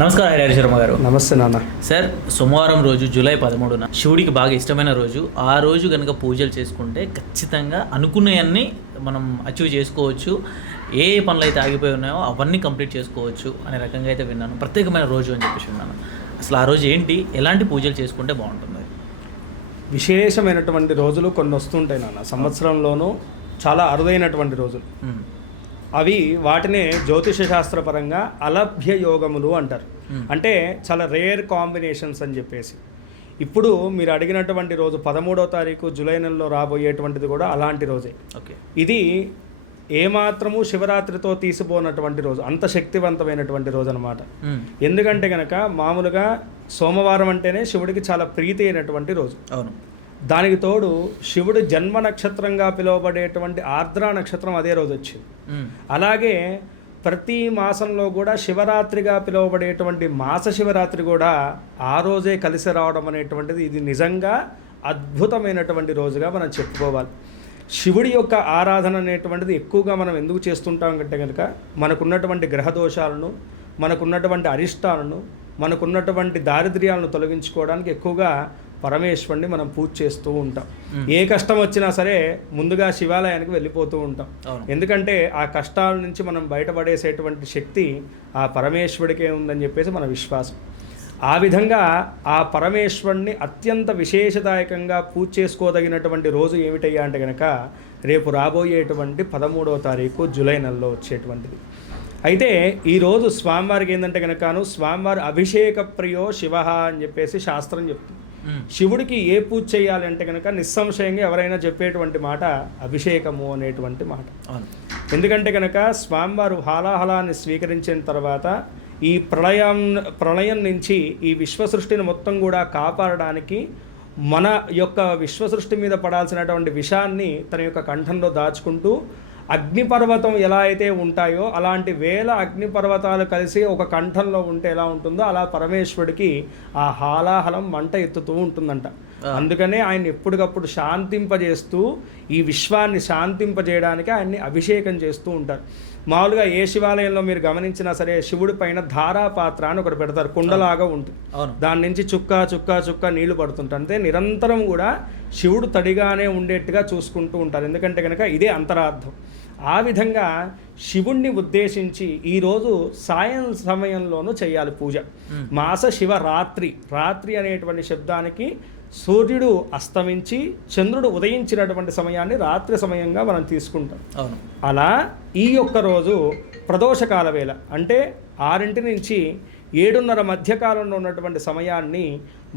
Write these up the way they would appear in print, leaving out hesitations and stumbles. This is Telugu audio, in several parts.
నమస్కారం హరిహర శర్మ గారు. నమస్తే నాన్న. సార్, సోమవారం రోజు జూలై 13న శివుడికి బాగా ఇష్టమైన రోజు. ఆ రోజు కనుక పూజలు చేసుకుంటే ఖచ్చితంగా అనుకునేవన్నీ మనం అచీవ్ చేసుకోవచ్చు. ఏ పనులు అయితే ఆగిపోయి ఉన్నాయో అవన్నీ కంప్లీట్ చేసుకోవచ్చు అనే రకంగా అయితే విన్నాను. ప్రత్యేకమైన రోజు అని చెప్పేసి విన్నాను. అసలు ఆ రోజు ఏంటి, ఎలాంటి పూజలు చేసుకుంటే బాగుంటుంది? విశేషమైనటువంటి రోజులు కొన్ని వస్తుంటాయి నాన్న. సంవత్సరంలోనూ చాలా అరుదైనటువంటి రోజులు అవి. వాటినే జ్యోతిష శాస్త్రపరంగా అలభ్య యోగములు అంటారు. అంటే చాలా రేర్ కాంబినేషన్స్ అని చెప్పేసి. ఇప్పుడు మీరు అడిగినటువంటి రోజు 13వ తారీఖు జూలై నెలలో రాబోయేటువంటిది కూడా అలాంటి రోజే. ఓకే. ఇది ఏమాత్రము శివరాత్రితో తీసిపోనటువంటి రోజు, అంత శక్తివంతమైనటువంటి రోజు అనమాట. ఎందుకంటే కనుక మామూలుగా సోమవారం అంటేనే శివుడికి చాలా ప్రీతి అయినటువంటి రోజు. అవును. దానికి తోడు శివుడు జన్మ నక్షత్రంగా పిలువబడేటువంటి ఆర్ద్ర నక్షత్రం అదే రోజు వచ్చింది. అలాగే ప్రతి మాసంలో కూడా శివరాత్రిగా పిలువబడేటువంటి మాస శివరాత్రి కూడా ఆ రోజే కలిసి రావడం అనేటువంటిది ఇది నిజంగా అద్భుతమైనటువంటి రోజుగా మనం చెప్పుకోవాలి. శివుడి యొక్క ఆరాధన అనేటువంటిది ఎక్కువగా మనం ఎందుకు చేస్తుంటాం అంటే కనుక మనకున్నటువంటి గ్రహదోషాలను, మనకున్నటువంటి అరిష్టాలను, మనకున్నటువంటి దారిద్ర్యాలను తొలగించుకోవడానికి ఎక్కువగా పరమేశ్వరుని మనం పూజ చేస్తూ ఉంటాం. ఏ కష్టం వచ్చినా సరే ముందుగా శివాలయానికి వెళ్ళిపోతూ ఉంటాం. ఎందుకంటే ఆ కష్టాల నుంచి మనం బయటపడేసేటువంటి శక్తి ఆ పరమేశ్వరుడికే ఉందని చెప్పేసి మన విశ్వాసం. ఆ విధంగా ఆ పరమేశ్వరుని అత్యంత విశేషదాయకంగా పూజ చేసుకోదగినటువంటి రోజు ఏమిటయ్యా అంటే కనుక రేపు రాబోయేటువంటి 13వ తారీఖు జూలై నెలలో వచ్చేటువంటిది. అయితే ఈరోజు స్వామివారికి ఏంటంటే కనుకను స్వామివారి అభిషేక ప్రియో శివ అని చెప్పేసి శాస్త్రం చెప్తుంది. శివుడికి ఏ పూజ చేయాలి అంటే కనుక నిస్సంశయంగా ఎవరైనా చెప్పేటువంటి మాట అభిషేకము అనేటువంటి మాట. ఎందుకంటే కనుక స్వామివారు హాలాహలాన్ని స్వీకరించిన తర్వాత ఈ ప్రళయం నుంచి ఈ విశ్వసృష్టిని మొత్తం కూడా కాపాడడానికి మన యొక్క విశ్వసృష్టి మీద పడాల్సినటువంటి విషాన్ని తన యొక్క కంఠంలో దాచుకుంటూ అగ్నిపర్వతం ఎలా అయితే ఉంటాయో అలాంటి వేల అగ్నిపర్వతాలు కలిసి ఒక కంఠంలో ఉంటే ఎలా ఉంటుందో అలా పరమేశ్వరుడికి ఆ హాలాహలం మంట ఎత్తుతూ ఉంటుందంట. అందుకనే ఆయన ఎప్పటికప్పుడు శాంతింపజేస్తూ ఈ విశ్వాన్ని శాంతింపజేయడానికి ఆయన్ని అభిషేకం చేస్తూ ఉంటారు. మామూలుగా ఏ శివాలయంలో మీరు గమనించినా సరే శివుడి పైన ధారాపాత్ర అని ఒకటి పెడతారు, కుండలాగా ఉంటుంది. దాని నుంచి చుక్క చుక్క చుక్క నీళ్లు పడుతుంటారు. అంటే నిరంతరం కూడా శివుడు తడిగానే ఉండేట్టుగా చూసుకుంటూ ఉంటారు. ఎందుకంటే కనుక ఇదే అంతరార్థం. ఆ విధంగా శివుణ్ణి ఉద్దేశించి ఈరోజు సాయం సమయంలోనూ చేయాలి పూజ. మాస శివరాత్రి, రాత్రి అనేటువంటి శబ్దానికి సూర్యుడు అస్తమించి చంద్రుడు ఉదయించినటువంటి సమయాన్ని రాత్రి సమయంగా మనం తీసుకుంటాం. అలా ఈ యొక్క రోజు ప్రదోషకాల వేళ అంటే 6 నుంచి 7:30 మధ్యకాలంలో ఉన్నటువంటి సమయాన్ని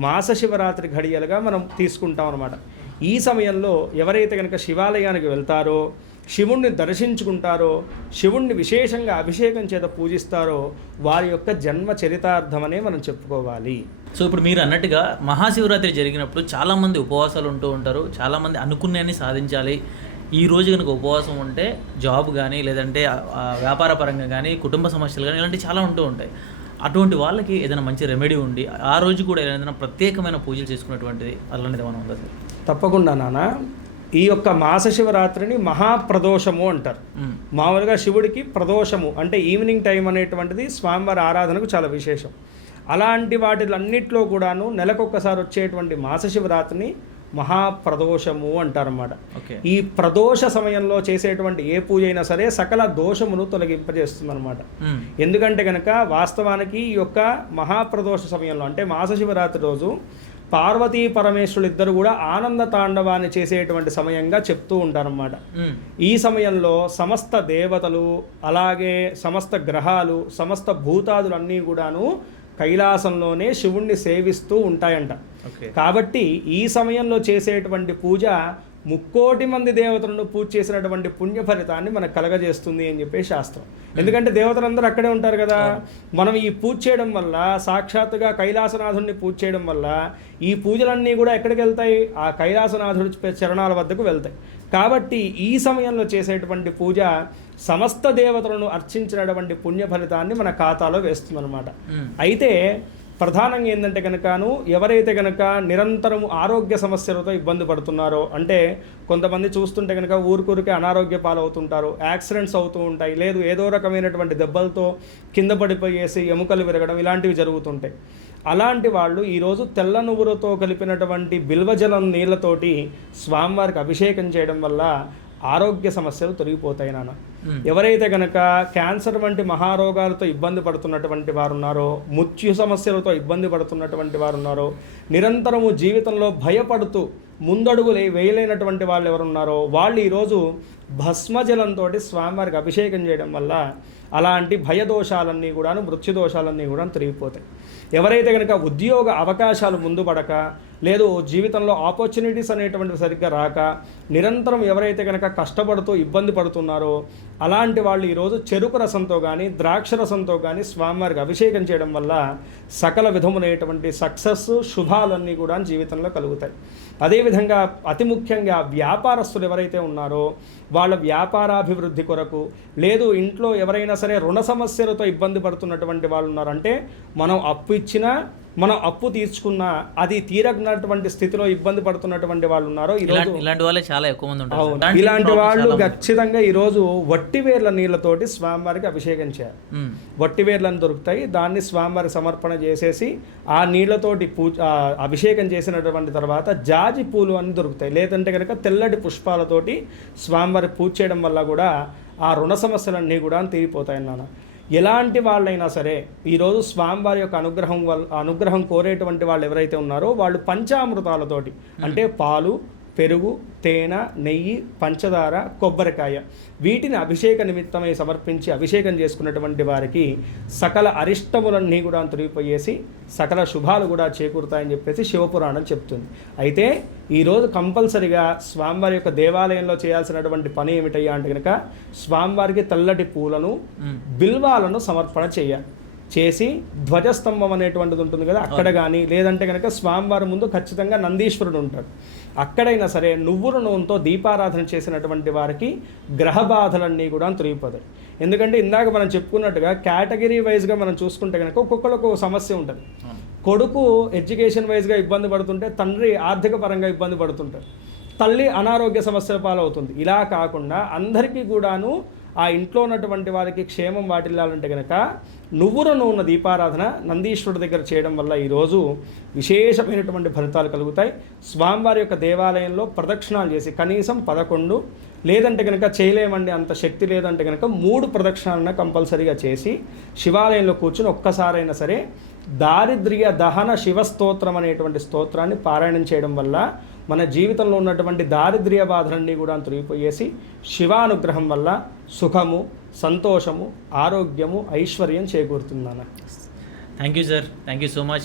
మాస శివరాత్రి ఘడియలుగా మనం తీసుకుంటాం అన్నమాట. ఈ సమయంలో ఎవరైతే కనుక శివాలయానికి వెళ్తారో, శివుణ్ణి దర్శించుకుంటారో, శివుణ్ణి విశేషంగా అభిషేకం చేత పూజిస్తారో వారి యొక్క జన్మ చరితార్థమనే మనం చెప్పుకోవాలి. సో ఇప్పుడు మీరు అన్నట్టుగా మహాశివరాత్రి జరిగినప్పుడు చాలామంది ఉపవాసాలు ఉంటూ ఉంటారు. చాలామంది అనుకునేన్ని సాధించాలి. ఈ రోజు కనుక ఉపవాసం ఉంటే జాబ్ కానీ లేదంటే వ్యాపార పరంగా కానీ కుటుంబ సమస్యలు కానీ ఇలాంటివి చాలా ఉంటూ ఉంటాయి. అటువంటి వాళ్ళకి ఏదైనా మంచి రెమెడీ ఉండి ఆ రోజు కూడా ఏదైనా ప్రత్యేకమైన పూజలు చేసుకునేటువంటిది అలాంటిది ఏమైనా ఉందా సార్? తప్పకుండా నాన్న. ఈ యొక్క మాస శివరాత్రిని మహాప్రదోషము అంటారు. మామూలుగా శివుడికి ప్రదోషము అంటే ఈవినింగ్ టైం అనేటువంటిది స్వామివారి ఆరాధనకు చాలా విశేషం. అలాంటి వాటిలన్నిట్లో కూడాను నెలకొక్కసారి వచ్చేటువంటి మాస శివరాత్రిని మహాప్రదోషము అంటారన్నమాట. ఈ ప్రదోష సమయంలో చేసేటువంటి ఏ పూజ అయినా సరే సకల దోషమును తొలగింపజేస్తుంది అనమాట. ఎందుకంటే కనుక వాస్తవానికి ఈ యొక్క మహాప్రదోష సమయంలో అంటే మాస శివరాత్రి రోజు పార్వతీ పరమేశ్వరులు ఇద్దరు కూడా ఆనంద తాండవాన్ని చేసేటువంటి సమయంగా చెప్తూ ఉంటారన్నమాట. ఈ సమయంలో సమస్త దేవతలు అలాగే సమస్త గ్రహాలు సమస్త భూతాదులు అన్నీ కూడాను కైలాసంలోనే శివుణ్ణి సేవిస్తూ ఉంటాయంట. కాబట్టి ఈ సమయంలో చేసేటువంటి పూజ 3,00,00,000 మంది దేవతలను పూజ చేసినటువంటి పుణ్య ఫలితాన్ని మనకు కలగజేస్తుంది అని చెప్పే శాస్త్రం. ఎందుకంటే దేవతలందరూ అక్కడే ఉంటారు కదా. మనం ఈ పూజ చేయడం వల్ల సాక్షాత్తుగా కైలాసనాథుడిని పూజ చేయడం వల్ల ఈ పూజలన్నీ కూడా ఎక్కడికి వెళ్తాయి? ఆ కైలాసనాథుడి చరణాల వద్దకు వెళ్తాయి. కాబట్టి ఈ సమయంలో చేసేటువంటి పూజ సమస్త దేవతలను అర్చించినటువంటి పుణ్య ఫలితాన్ని మన ఖాతాలో వేస్తుందన్నమాట. అయితే ప్రధానంగా ఏంటంటే కనుకను ఎవరైతే కనుక నిరంతరం ఆరోగ్య సమస్యలతో ఇబ్బంది పడుతున్నారో, అంటే కొంతమంది చూస్తుంటే కనుక ఊరికూరికే అనారోగ్య పాలవుతుంటారు, యాక్సిడెంట్స్ అవుతూ ఉంటాయి, లేదు ఏదో రకమైనటువంటి దెబ్బలతో కింద పడిపోయేసి ఎముకలు విరగడం ఇలాంటివి జరుగుతుంటాయి. అలాంటి వాళ్ళు ఈరోజు తెల్ల నువ్వులతో కలిపినటువంటి బిల్వజలం నీళ్ళతోటి స్వామివారికి అభిషేకం చేయడం వల్ల ఆరోగ్య సమస్యలు తొలగిపోతాయి నాన్న. ఎవరైతే కనుక క్యాన్సర్ వంటి మహారోగాలతో ఇబ్బంది పడుతున్నటువంటి వారు ఉన్నారో, మృత్యు సమస్యలతో ఇబ్బంది పడుతున్నటువంటి వారు ఉన్నారో, నిరంతరము జీవితంలో భయపడుతూ ముందడుగులు వేయలేనటువంటి వాళ్ళు ఎవరున్నారో వాళ్ళు ఈరోజు భస్మజలంతో స్వామివారికి అభిషేకం చేయడం వల్ల అలాంటి భయదోషాలన్నీ కూడాను, మృత్యుదోషాలన్నీ కూడా తొలగిపోతాయి. ఎవరైతే కనుక ఉద్యోగ అవకాశాలు ముందు పడక, లేదు జీవితంలో ఆపర్చునిటీస్ అనేటువంటివి సరిగ్గా రాక నిరంతరం ఎవరైతే కనుక కష్టపడుతూ ఇబ్బంది పడుతున్నారో అలాంటి వాళ్ళు ఈరోజు చెరుకు రసంతో కానీ ద్రాక్ష రసంతో కానీ స్వామివారికి అభిషేకం చేయడం వల్ల సకల విధములైనటువంటి సక్సెస్, శుభాలన్నీ కూడా జీవితంలో కలుగుతాయి. అదేవిధంగా అతి ముఖ్యంగా వ్యాపారస్తులు ఎవరైతే ఉన్నారో వాళ్ళ వ్యాపారాభివృద్ధి కొరకు, లేదు ఇంట్లో ఎవరైనా సరే రుణ సమస్యలతో ఇబ్బంది పడుతున్నటువంటి వాళ్ళు ఉన్నారంటే మనం అప్పు ఇచ్చినా మనం అప్పు తీర్చుకున్నా అది తీరనటువంటి స్థితిలో ఇబ్బంది పడుతున్నటువంటి వాళ్ళు ఉన్నారో ఈరోజు ఇలాంటి వాళ్ళే చాలా ఎక్కువ మంది ఉంటారు. ఇలాంటి వాళ్ళు ఖచ్చితంగా ఈరోజు వట్టివేర్ల నీళ్ళతోటి స్వామివారికి అభిషేకం చేయాలి. వట్టివేర్లను దొరుకుతాయి, దాన్ని స్వామివారికి సమర్పణ చేసేసి ఆ నీళ్లతోటి అభిషేకం చేసినటువంటి తర్వాత జాజి పూలు అన్ని దొరుకుతాయి, లేదంటే కనుక తెల్లటి పుష్పాలతోటి స్వామివారికి పూజ చేయడం వల్ల కూడా ఆ రుణ సమస్యలన్నీ కూడా తీరిపోతాయి నాన్న. ఎలాంటి వాళ్ళైనా సరే ఈరోజు స్వామివారి యొక్క అనుగ్రహం కోరేటువంటి వాళ్ళు ఎవరైతే ఉన్నారో వాళ్ళు పంచామృతాలతోటి, అంటే పాలు, పెరుగు, తేనె, నెయ్యి, పంచదార, కొబ్బరికాయ వీటిని అభిషేక నిమిత్తమై సమర్పించి అభిషేకం చేసుకున్నటువంటి వారికి సకల అరిష్టములన్నీ కూడా తొలగిపోయేసి సకల శుభాలు కూడా చేకూరుతాయని చెప్పేసి శివపురాణం చెప్తుంది. అయితే ఈరోజు కంపల్సరిగా స్వామివారి యొక్క దేవాలయంలో చేయాల్సినటువంటి పని ఏమిటయ్యా అంటే కనుక స్వామివారికి తెల్లటి పూలను, బిల్వాలను సమర్పణ చేసి ధ్వజస్తంభం అనేటువంటిది ఉంటుంది కదా అక్కడ కానీ, లేదంటే కనుక స్వామివారి ముందు ఖచ్చితంగా నందీశ్వరుడు ఉంటాడు, అక్కడైనా సరే నువ్వుల నూనెతో దీపారాధన చేసినటువంటి వారికి గ్రహ బాధలన్నీ కూడా తొలగిపోతాయి. ఎందుకంటే ఇందాక మనం చెప్పుకున్నట్టుగా కేటగిరీ వైజ్గా మనం చూసుకుంటే కనుక ఒక్కొక్కరికి ఒక సమస్య ఉంటుంది. కొడుకు ఎడ్యుకేషన్ వైజ్గా ఇబ్బంది పడుతుంటే తండ్రి ఆర్థిక పరంగా ఇబ్బంది పడుతుంటారు, తల్లి అనారోగ్య సమస్యల పాలవుతుంది. ఇలా కాకుండా అందరికీ కూడాను ఆ ఇంట్లో ఉన్నటువంటి వారికి క్షేమం వాటిల్లాలంటే కనుక నువ్వుల నూనె దీపారాధన నందీశ్వరుడి దగ్గర చేయడం వల్ల ఈరోజు విశేషమైనటువంటి ఫలితాలు కలుగుతాయి. స్వామివారి యొక్క దేవాలయంలో ప్రదక్షిణాలు చేసి కనీసం 11, లేదంటే కనుక చేయలేమండి అంత శక్తి లేదంటే కనుక 3 ప్రదక్షిణాలను కంపల్సరీగా చేసి శివాలయంలో కూర్చుని ఒక్కసారైనా సరే దారిద్ర్య దహన శివస్తోత్రం అనేటువంటి స్తోత్రాన్ని పారాయణం చేయడం వల్ల మన జీవితంలో ఉన్నటువంటి దారిద్ర్య బాధలన్నీ కూడా తొలగిపోయేసి శివానుగ్రహం వల్ల సుఖము, సంతోషము, ఆరోగ్యము, ఐశ్వర్యం చేకూరుతుందన్న. Thank you sir, thank you so much.